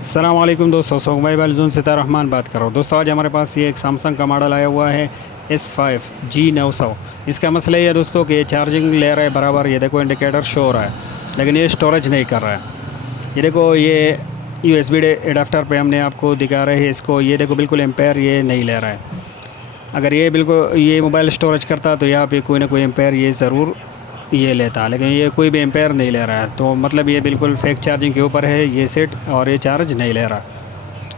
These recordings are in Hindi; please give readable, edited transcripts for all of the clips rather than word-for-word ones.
अस्सलाम वालेकुम दोस्तों, सोगबाई बालजून सितार रहमान बात कर रहा हूँ। दोस्तों आज हमारे पास ये एक सैमसंग का मॉडल आया हुआ है S5 G900। इसका मसला ये है दोस्तों कि ये चार्जिंग ले रहा है बराबर, ये देखो इंडिकेटर शो हो रहा है, लेकिन ये स्टोरेज नहीं कर रहा है। ये देखो ये USB एडाप्टर पे हमने आपको दिखा रहे हैं इसको, ये देखो बिल्कुल एम्पेयर ये नहीं ले रहा है। अगर ये बिल्कुल ये मोबाइल स्टोरेज करता तो यहाँ पे कोई ना कोई एम्पेयर ये ज़रूर ये लेता, लेकिन ये कोई भी एम्पेयर नहीं ले रहा है। तो मतलब ये बिल्कुल फेक चार्जिंग के ऊपर है ये सेट, और ये चार्ज नहीं ले रहा।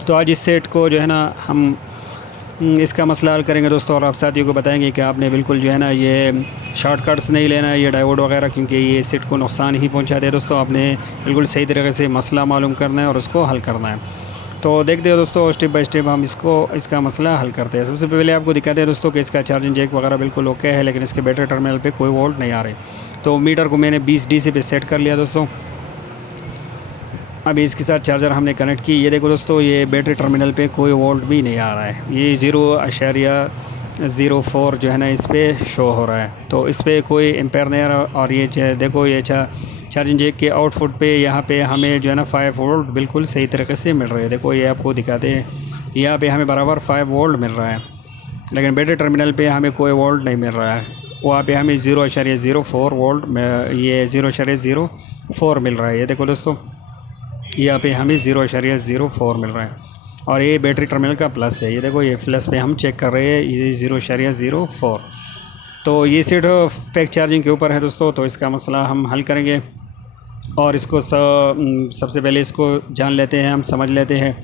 तो आज इस सेट को जो है ना हम इसका मसला हल करेंगे दोस्तों, और आप साथियों को बताएंगे कि आपने बिल्कुल जो है ना ये शॉर्टकट्स नहीं लेना है, ये डायोड वगैरह, क्योंकि ये सेट को नुकसान ही पहुंचाते हैं दोस्तों। आपने बिल्कुल सही तरीके से मसला मालूम करना है और उसको हल करना है। तो देखते हो दोस्तों, स्टेप बाय स्टेप हम इसका मसला हल करते हैं। सबसे पहले आपको दिखाते हैं दोस्तों कि इसका चार्जिंग जैक वगैरह बिल्कुल ओके है, लेकिन इसके बैटरी टर्मिनल पे कोई वोल्ट नहीं आ रही। तो मीटर को मैंने 20 DC पे सेट कर लिया दोस्तों। अभी इसके साथ चार्जर हमने कनेक्ट की, ये देखो दोस्तों ये बैटरी टर्मिनल पे कोई वोल्ट भी नहीं आ रहा है, ये 0.04 जो है ना इस पर शो हो रहा है। तो इस पर कोई एम्पेयर नहीं आ रहा। और ये देखो ये चार्जिंग जैक के आउटपुट पे यहाँ पे हमें जो है ना 5 वोल्ट बिल्कुल सही तरीके से मिल रहे हैं। देखो ये आपको दिखाते हैं, यहाँ पे हमें बराबर 5 वोल्ट मिल रहा है, लेकिन बैटरी टर्मिनल पे हमें कोई वोल्ट नहीं मिल रहा है। वहाँ पे हमें 0.04 वोल्ट में ये 0.04 मिल रहा है। ये देखो दोस्तों यहाँ पे हमें 0.04 मिल रहा है, और ये बैटरी टर्मिनल का प्लस है। ये देखो ये प्लस पे हम चेक कर रहे हैं, ये 0.04। तो ये सेट पैक चार्जिंग के ऊपर है दोस्तों। तो इसका मसला हम हल करेंगे, और इसको सबसे पहले इसको जान लेते हैं, हम समझ लेते हैं।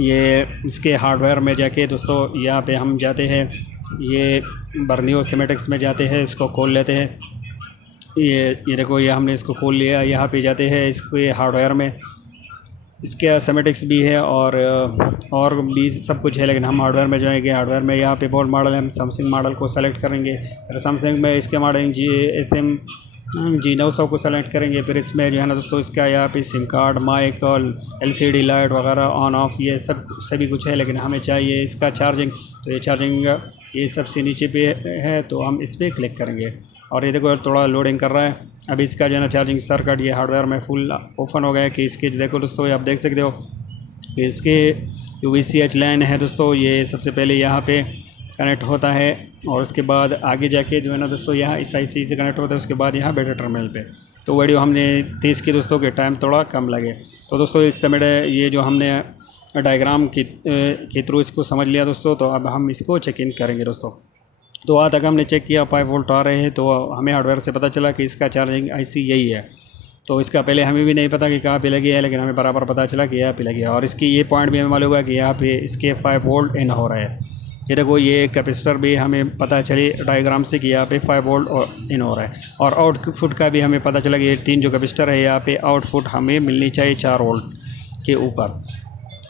ये इसके हार्डवेयर में जाके दोस्तों यहाँ पे हम जाते हैं, ये बर्नियो सिमेटिक्स में जाते हैं, इसको खोल लेते हैं। ये देखो ये हमने इसको खोल लिया। यहाँ पे जाते हैं इसके हार्डवेयर में, इसके सिमेटिक्स भी है और भी सब कुछ है, लेकिन हम हार्डवेयर में जाएंगे। हार्डवेयर में यहाँ पे बहुत मॉडल है, हम सैमसंग मॉडल को सेलेक्ट करेंगे। फिर सैमसंग में इसके मॉडल G900 को सेलेक्ट करेंगे। फिर इसमें जो है ना दोस्तों इसका यहाँ पे सिम कार्ड, माइक और LCD लाइट वगैरह ऑन ऑफ ये सभी कुछ है, लेकिन हमें चाहिए इसका चार्जिंग। तो ये चार्जिंग ये सबसे नीचे पे है, तो हम इस पर क्लिक करेंगे। और ये देखो थोड़ा लोडिंग कर रहा है। अभी इसका जो है ना चार्जिंग सर्किट ये हार्डवेयर में फुल ओपन हो गया है। कि इसके देखो दोस्तों आप देख सकते हो कि इसके जो VCH लाइन है दोस्तों, ये सबसे पहले यहाँ पे कनेक्ट होता है, और उसके बाद आगे जाके जो है ना दोस्तों यहाँ इस IC से कनेक्ट होता है, उसके बाद यहाँ बैटरी टर्मिनल पे। तो वीडियो हमने तेज़ की दोस्तों के टाइम थोड़ा कम लगे। तो दोस्तों इस समय ये जो हमने डायग्राम के थ्रू इसको समझ लिया दोस्तों, तो अब हम इसको चेक इन करेंगे दोस्तों। तो आज तक हमने चेक किया 5 वोल्ट आ रहे हैं, तो हमें हार्डवेयर से पता चला कि इसका चार्जिंग IC यही है। तो इसका पहले हमें भी नहीं पता कि कहाँ पे लगी है, लेकिन हमें बराबर पता चला कि यहाँ पे लगी है। और इसकी ये पॉइंट भी हमें मालूम होगा कि यहाँ पे इसके 5 वोल्ट इन हो रहा है। ये देखो ये कैपेसिटर भी हमें पता चली डायग्राम से कि यहाँ पे 5 वोल्ट इन हो रहा है। और आउटपुट का भी हमें पता चला कि ये 3 जो कैपेसिटर है यहाँ पे आउटपुट हमें मिलनी चाहिए 4 वोल्ट के ऊपर।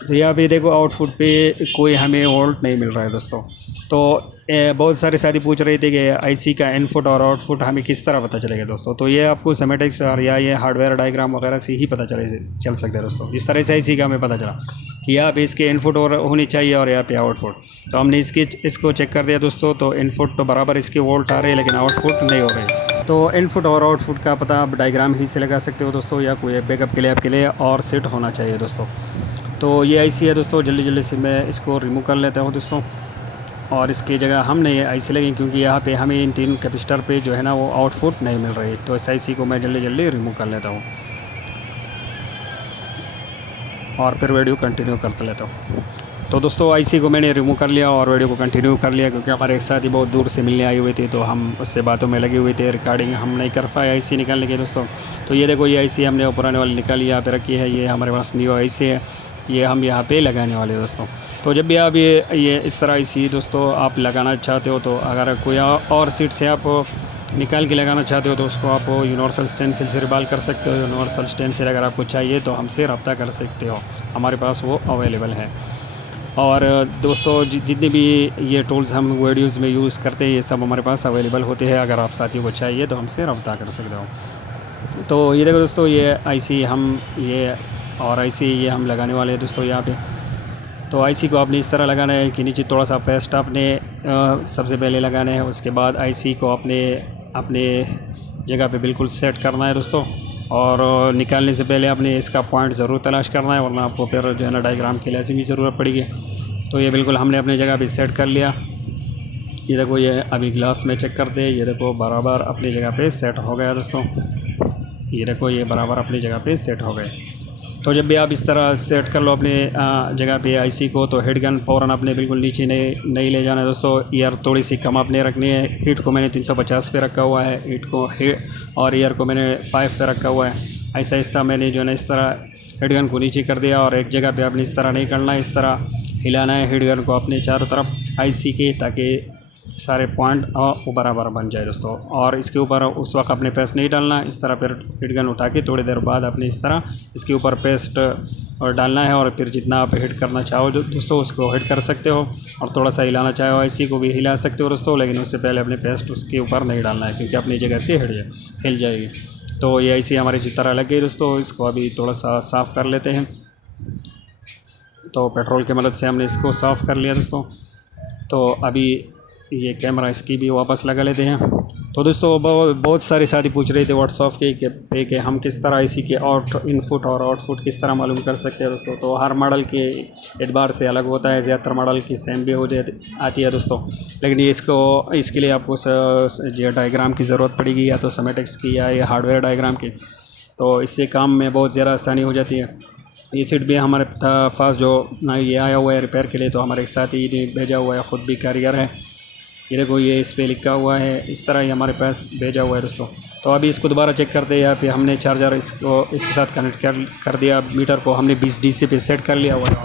तो यहाँ पे देखो आउटपुट पे कोई हमें वोल्ट नहीं मिल रहा है दोस्तों। तो बहुत सारे साथी पूछ रहे थे कि IC का इनपुट और आउटपुट हमें किस तरह पता चलेगा दोस्तों। तो ये आपको सिमेटिक्स और या ये हार्डवेयर डायग्राम वगैरह से ही पता चल सकता है दोस्तों। इस तरह से IC का हमें पता चला कि यहाँ पे इसके इनपुट और होनी चाहिए और यहाँ पे आउटपुट। तो हमने इसको चेक कर दिया दोस्तों। तो इनपुट तो बराबर इसके वोल्ट आ रहे हैं, लेकिन आउटपुट नहीं हो रहे। तो इनपुट और आउटपुट का पता आप डायग्राम ही से लगा सकते हो दोस्तों, या कोई बैकअप के लिए आपके लिए और सेट होना चाहिए दोस्तों। तो ये IC है दोस्तों, जल्दी से मैं इसको रिमूव कर लेता हूँ दोस्तों। और इसकी जगह हमने ये IC लगी, क्योंकि यहाँ पे हमें इन 3 कैपेसिटर पे जो है ना वो आउटपुट नहीं मिल रही। तो इस IC को मैं जल्दी रिमूव कर लेता हूँ, और फिर वीडियो कंटिन्यू करते लेता हूँ। तो दोस्तों IC को मैंने रिमूव कर लिया और वीडियो को कंटिन्यू कर लिया, क्योंकि हमारे एक साथी बहुत दूर से मिलने आए हुए थे, तो हम उससे बातों में लगे हुए थे। रिकॉर्डिंग हम नहीं कर पाए IC निकालने के दोस्तों। तो ये देखो ये IC हमने पुराने वाली निकाली, यहाँ पे रखी है। ये हमारे पास न्यू IC है, ये हम यहाँ पे लगाने वाले दोस्तों। तो जब भी आप ये इस तरह IC दोस्तों आप लगाना चाहते हो, तो अगर कोई और सीट से आप निकाल के लगाना चाहते हो, तो उसको आप यूनिवर्सल स्टेंसिल से रिबाल कर सकते हो। यूनिवर्सल स्टेंसिल अगर आपको चाहिए तो हमसे रब्ता कर सकते हो, हमारे पास वो अवेलेबल है। और दोस्तों जितने भी ये टूल्स हम वीडियोज़ में यूज़ करते हैं, ये सब हमारे पास अवेलेबल होते हैं। अगर आप साथियों को चाहिए तो हमसे रब्ता कर सकते हो। तो ये देखो दोस्तों ये IC हम ये हम लगाने वाले हैं दोस्तों यहाँ पे। तो IC को आपने इस तरह लगाना है कि नीचे थोड़ा सा पेस्ट आपने सबसे पहले लगाना है। उसके बाद IC को अपने जगह पे बिल्कुल सेट करना है दोस्तों। और निकालने से पहले आपने इसका पॉइंट ज़रूर तलाश करना है, वरना आपको फिर जो है ना डायग्राम की लाज़मी ज़रूरत पड़ेगी। तो ये बिल्कुल हमने अपनी जगह पे सेट कर लिया। ये देखो, ये अभी ग्लास में चेक करते हैं, ये देखो बराबर अपनी जगह पे सेट हो गया दोस्तों। ये देखो, ये बराबर अपनी जगह पे सेट हो गए। तो जब भी आप इस तरह सेट कर लो अपने जगह पे आईसी को, तो हेड गन फ़ौरन अपने बिल्कुल नीचे नहीं ले जाना है दोस्तों। ईयर थोड़ी सी कम अपने रखनी है। हीट को मैंने 350 पे रखा हुआ है, और ईयर को मैंने 5 पे रखा हुआ है। ऐसा इस तरह मैंने जो है ना इस तरह हेड गन को नीचे कर दिया, और एक जगह पे आपने इस तरह नहीं करना है, इस तरह हिलाना है हेड गन को अपने चारों तरफ आईसी के, ताकि सारे पॉइंट वो बराबर बन जाए दोस्तों। और इसके ऊपर उस वक्त अपने पेस्ट नहीं डालना है, इस तरह फिर हिट गन उठा के थोड़ी देर बाद अपने इस तरह इसके ऊपर पेस्ट और डालना है, और फिर जितना आप हिट करना चाहो दोस्तों उसको हिट कर सकते हो, और थोड़ा सा हिलाना चाहो आईसी को भी हिला सकते हो दोस्तों, लेकिन उससे पहले अपने पेस्ट उसके ऊपर नहीं डालना है, क्योंकि अपनी जगह से हिल जाएगी। तो ये ऐसी हमारी जिस तरह लग गई दोस्तों। इसको अभी थोड़ा सा साफ़ कर लेते हैं। तो पेट्रोल की मदद से हमने इसको साफ़ कर लिया दोस्तों। तो अभी ये कैमरा इसकी भी वापस लगा लेते हैं। तो दोस्तों बहुत सारे साथी पूछ रहे थे व्हाट्सएप पे कि हम किस तरह इसी के इनपुट और आउटपुट किस तरह मालूम कर सकते हैं दोस्तों। तो हर मॉडल के एतबार से अलग होता है, ज़्यादातर मॉडल की सेम भी हो जाती आती है दोस्तों, लेकिन ये इसके लिए आपको जो डायग्राम की ज़रूरत पड़ेगी, या तो समेटिक्स की या ये हार्डवेयर डायग्राम की। तो इससे काम में बहुत ज़्यादा आसानी हो जाती है। ये सीट भी हमारे पास जो ये आया हुआ है रिपेयर के लिए, तो हमारे साथ ही भेजा हुआ है, ख़ुद भी कारीगर है। ये देखो, ये इस पर लिखा हुआ है, इस तरह ही हमारे पास भेजा हुआ है दोस्तों। तो अभी इसको दोबारा चेक करते हैं। यहाँ पे हमने चार्जर इसके साथ कनेक्ट कर दिया। मीटर को हमने 20 DC पे सेट कर लिया हुआ है।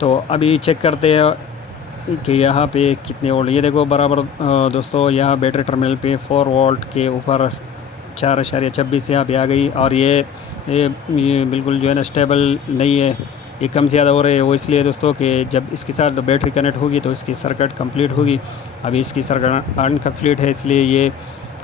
तो अभी चेक करते हैं कि यहाँ पे कितने वोल्ट। ये देखो बराबर दोस्तों, यहाँ बैटरी टर्मिनल पे 4 वोल्ट के ऊपर 4.26 यहाँ पे आ गई। और ये बिल्कुल जो है ना स्टेबल नहीं है, ये कम ज़्यादा हो रहे हैं। वो इसलिए दोस्तों कि जब इसके साथ बैटरी कनेक्ट होगी तो इसकी सर्किट कंप्लीट होगी। अभी इसकी सर्किट अनकम्प्लीट है, इसलिए ये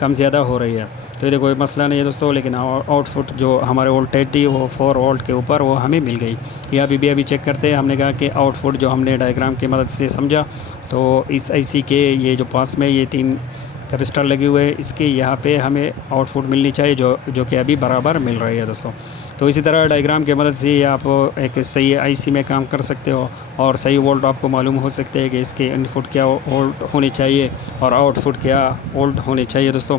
कम ज़्यादा हो रही है। तो ये कोई मसला नहीं है दोस्तों, लेकिन आउटपुट जो हमारे वोल्टेज थी वो 4 वोल्ट के ऊपर वो हमें मिल गई। ये अभी चेक करते हैं। हमने कहा कि आउटपुट जो हमने डायग्राम की मदद से समझा, तो इस आईसी के ये जो पास में ये 3 कैपेसिटर लगे हुए हैं, इसके यहाँ पे हमें आउटपुट मिलनी चाहिए, जो कि अभी बराबर मिल रही है दोस्तों। तो इसी तरह डायग्राम की मदद से आप एक सही आईसी में काम कर सकते हो, और सही वोल्ट आपको मालूम हो सकते हैं कि इसके इनपुट क्या वोल्ट होने चाहिए और आउटपुट क्या वोल्ट होने चाहिए दोस्तों।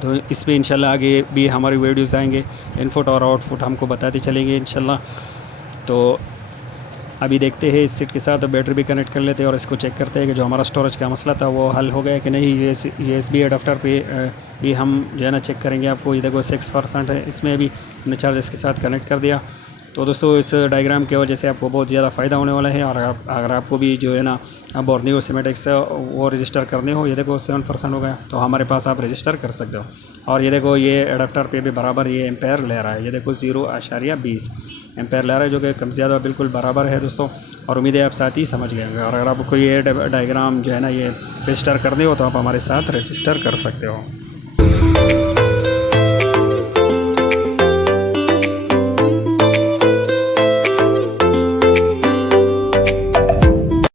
तो इस पर इंशाल्लाह आगे भी हमारी वीडियोज़ आएंगे, इनपुट और आउटपुट हमको बताते चलेंगे इंशाल्लाह। तो अभी देखते हैं इस सीट के साथ बैटरी भी कनेक्ट कर लेते हैं, और इसको चेक करते हैं कि जो हमारा स्टोरेज का मसला था वो हल हो गया कि नहीं। USB अडाप्टर पे भी हम जो है ना चेक करेंगे। आपको ये देखो 6% है, इसमें भी हमने चार्जर्स के साथ कनेक्ट कर दिया। तो दोस्तों इस डायग्राम की वजह से आपको बहुत ज़्यादा फ़ायदा होने वाला है। और अगर आपको भी जो है ना बोर्नियो सिमेटिक्स वो रजिस्टर करने हो, ये देखो 7% हो गया, तो हमारे पास आप रजिस्टर कर सकते हो। और ये देखो, ये अडाप्टर पे भी बराबर ये एम्पेयर ले रहा है। ये देखो 0.20 एम्पेयर ले रहा है, जो कि कम ज़्यादा बिल्कुल बराबर है दोस्तों। और उम्मीद है आप साथ ही समझ गए होंगे। और अगर आपको ये डायग्राम जो है ना ये रजिस्टर करने हो, तो आप हमारे साथ रजिस्टर कर सकते हो।